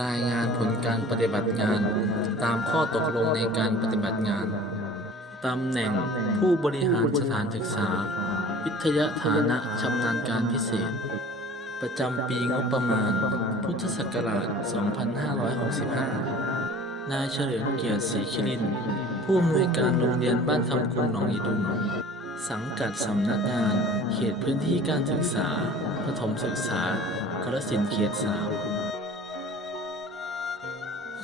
รายงานผลการปฏิบัติงาน ตามข้อตกลงในการปฏิบัติงาน ตำแหน่งผู้บริหารสถานศึกษา วิทยาฐานะชำนาญการพิเศษ ประจำปีงบประมาณ พุทธศักราช 2565 นายเฉลิมเกียรติศรีคิริน ผู้อำนวยการโรงเรียนบ้านคำคุงหนองอีดุมสังกัดสำนักงาน เขตพื้นที่การศึกษา ประถมศึกษากรสินเขตสาม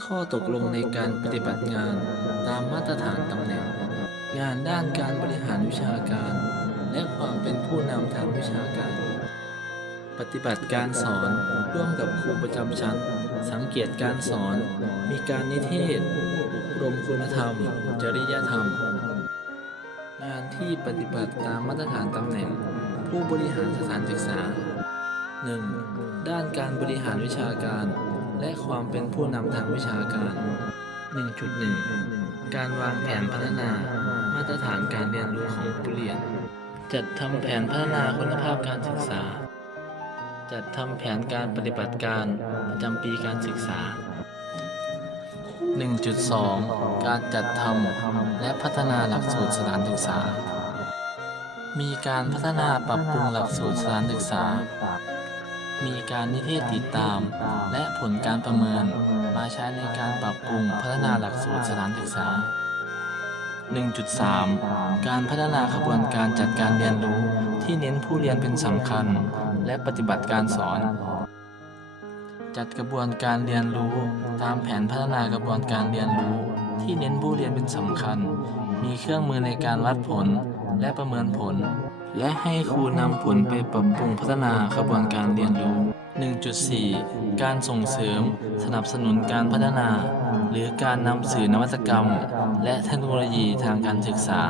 ข้อตกลงในการปฏิบัติงานตามมาตรฐานตำแหน่ง งานด้านการบริหารวิชาการ และความเป็นผู้นำทางวิชาการ ปฏิบัติการสอนร่วมกับครูประจำชั้น สังเกตการสอน มีการนิเทศอบรมคุณธรรม จริยธรรม งานที่ปฏิบัติตามมาตรฐานตำแหน่ง ผู้บริหารสถานศึกษา 1. ด้านการบริหารวิชาการ และความเป็นผู้นำทางวิชาการ 1.1 การวางแผนพัฒนา มาตรฐานการเรียนรู้ของผู้เรียน จัดทำแผนพัฒนาคุณภาพการศึกษา จัดทำแผนการปฏิบัติการประจำปีการศึกษา 1.2 การจัดทำและพัฒนาหลักสูตรสถานศึกษา มีการพัฒนาปรับปรุงหลักสูตรสถานศึกษา มีการนิเทศติดตาม และผลการประเมินมาใช้ในการปรับปรุงพัฒนาหลักสูตรสถานศึกษา 1.3 การพัฒนาขบวนการจัดการเรียนรู้ที่เน้นผู้เรียนเป็นสำคัญ และปฏิบัติการสอน จัดกระบวนการเรียนรู้ตามแผนพัฒนากระบวนการเรียนรู้ ที่เน้นผู้เรียนเป็นสำคัญ มีเครื่องมือในการวัดผลและประเมินผล และให้ครูนำผลไปปรับปรุงพัฒนากระบวนการเรียนรู้ 1.4 การส่งเสริม สนับสนุนการพัฒนา หรือการนำสื่อนวัตกรรม และเทคโนโลยีทางการศึกษา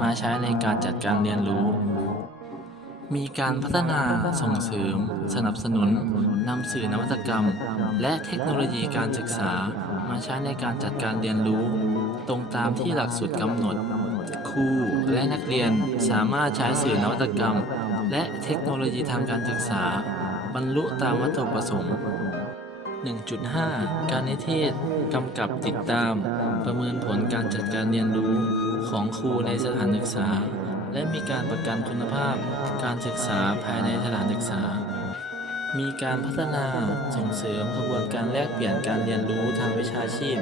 มาใช้ในการจัดการเรียนรู้ มีการพัฒนาส่งเสริม สนับสนุนนำสื่อนวัตกรรม และเทคโนโลยีการศึกษา มาใช้ในการจัดการเรียนรู้ ตรงตามที่หลักสูตรกำหนด ครูและนักเรียนสามารถใช้สื่อนวัตกรรม และเทคโนโลยีทางการศึกษา บรรลุตามวัตถุประสงค์ 1.5 การนิเทศกำกับติดตาม ประเมินผลการจัดการเรียนรู้ของครูในสถานศึกษา และมีการประกันคุณภาพการศึกษาภายในสถานศึกษา มีการพัฒนาส่งเสริมขบวนการแลกเปลี่ยนการเรียนรู้ทางวิชาชีพ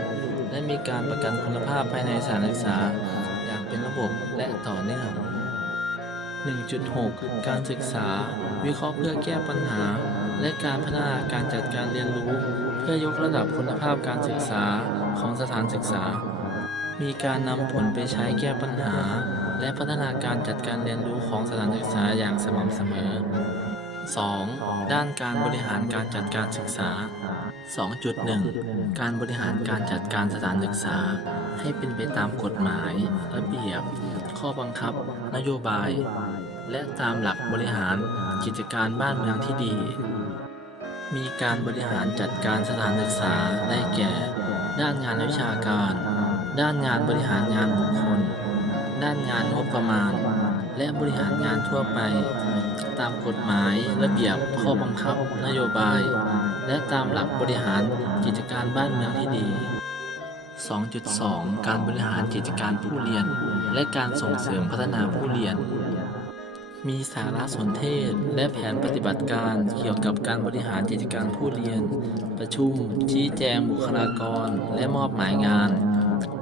และมีการประกันคุณภาพภายในสถานศึกษา เป็นระบบและต่อเนื่อง 1.6 การศึกษา วิเคราะห์เพื่อแก้ปัญหา และการพัฒนาการจัดการเรียนรู้ เพื่อยกระดับคุณภาพการศึกษาของสถานศึกษา มีการนำผลไปใช้แก้ปัญหา และพัฒนาการจัดการเรียนรู้ของสถานศึกษาอย่างสม่ำเสมอ 2. ด้านการบริหารการจัดการศึกษา 2.1 การบริหารการจัดการสถานศึกษา ให้เป็นไปตามกฎหมาย ระเบียบ ข้อบังคับ นโยบาย และตามหลักบริหารกิจการบ้านเมืองที่ดี มีการบริหารจัดการสถานศึกษาได้แก่ ด้านงานวิชาการ ด้านงานบริหารงานบุคคล ด้านงานงบประมาณ และบริหารงานทั่วไป ตามกฎหมาย ระเบียบ ข้อบังคับ นโยบาย และตามหลักบริหารกิจการบ้านเมืองที่ดี 2.2 การบริหารกิจการผู้เรียน และการส่งเสริมพัฒนาผู้เรียน มีสารสนเทศและแผนปฏิบัติการเกี่ยวกับการบริหารกิจการผู้เรียน ประชุม ชี้แจงบุคลากร และมอบหมายงาน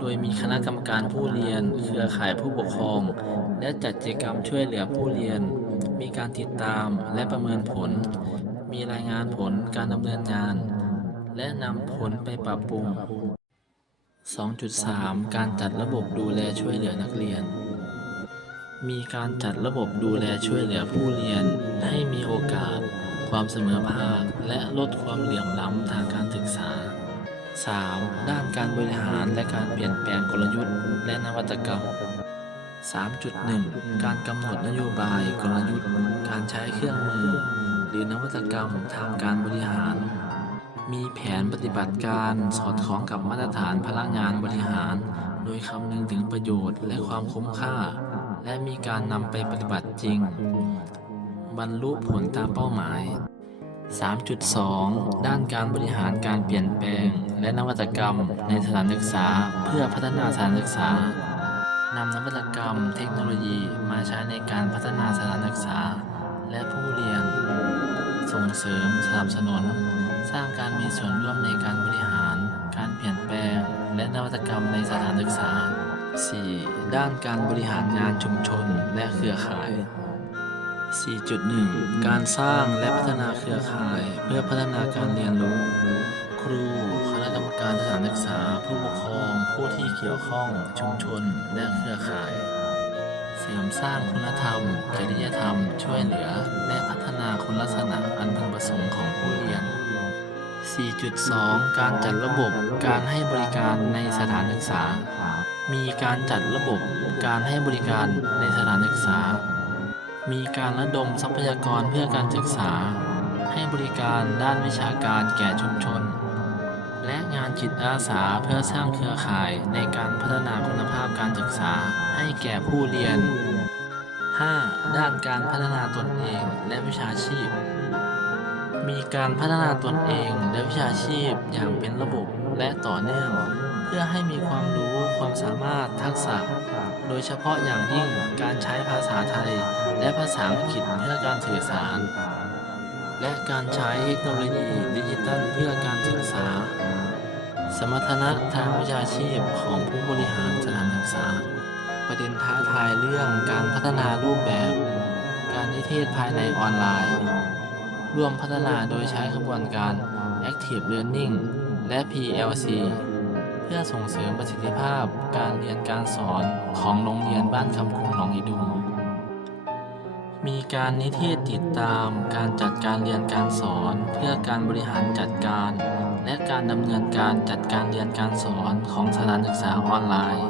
โดยมีคณะกรรมการผู้เรียน เครือข่ายผู้ปกครอง และจัดกิจกรรมช่วยเหลือผู้เรียน มีการติดตามและประเมินผล มีรายงานผลการดำเนินงาน และนำผลไปปรับปรุง 2.3 การจัดระบบดูแลช่วยเหลือนักเรียน มีการจัดระบบดูแลช่วยเหลือผู้เรียน ให้มีโอกาส ความเสมอภาค และลดความเหลื่อมล้ำทางการศึกษา 3. ด้านการบริหารและการเปลี่ยนแปลงกลยุทธ์ และนวัตกรรม 3.1 การกำหนดนโยบายกลยุทธ์ การใช้เครื่องมือ หรือนวัตกรรมทางการบริหาร มีแผนปฏิบัติการสอดคล้องกับมาตรฐานพลังงานบริหาร โดยคำนึงถึงประโยชน์และความคุ้มค่า และมีการนำไปปฏิบัติจริง บรรลุผลตามเป้าหมาย 3.2 ด้านการบริหารการเปลี่ยนแปลง และนวัตกรรมในสถานศึกษาเพื่อพัฒนาสถานศึกษานำนวัตกรรมเทคโนโลยีมาใช้ในการพัฒนาสถานศึกษา และผู้เรียน ส่งเสริมสนับสนุน สร้างการมีส่วนร่วมในการบริหาร การเปลี่ยนแปลง และนวัตกรรมในสถานศึกษา 4. ด้านการบริหารงานชุมชนและเครือข่าย 4.1 การสร้างและพัฒนาเครือข่าย เพื่อพัฒนาการเรียนรู้ ครู คณะกรรมการสถานศึกษา ผู้ปกครอง ผู้ที่เกี่ยวข้อง ชุมชน และเครือข่าย เสริมสร้างคุณธรรม จริยธรรม ช่วยเหลือ 4.2 การจัดระบบการให้บริการในสถานศึกษา มีการจัดระบบการให้บริการในสถานศึกษา มีการระดมทรัพยากรเพื่อการศึกษา ให้บริการด้านวิชาการแก่ชุมชน และงานจิตอาสาเพื่อสร้างเครือข่ายในการพัฒนาคุณภาพการศึกษาให้แก่ผู้เรียน 5. ด้านการพัฒนาตนเองและวิชาชีพ มีการพัฒนาตนเองและวิชาชีพอย่างเป็นระบบและต่อเนื่อง เพื่อให้มีความรู้ความสามารถทักษะ โดยเฉพาะอย่างยิ่งการใช้ภาษาไทย และภาษาอังกฤษเพื่อการสื่อสาร และการใช้เทคโนโลยีดิจิทัลเพื่อการศึกษา สมรรถนะทางวิชาชีพของผู้บริหารสถานศึกษา ประเด็นท้าทายเรื่องการพัฒนารูปแบบ การนิเทศภายในออนไลน์ ร่วมพัฒนาโดยใช้ขบวนการ Active Learning และ PLC เพื่อส่งเสริมประสิทธิภาพการเรียนการสอนของโรงเรียนบ้านคำคงหนองอีดุมมีการนิเทศติดตามการจัดการเรียนการสอน เพื่อการบริหารจัดการ และการดำเนินการจัดการเรียนการสอนของสถานศึกษาออนไลน์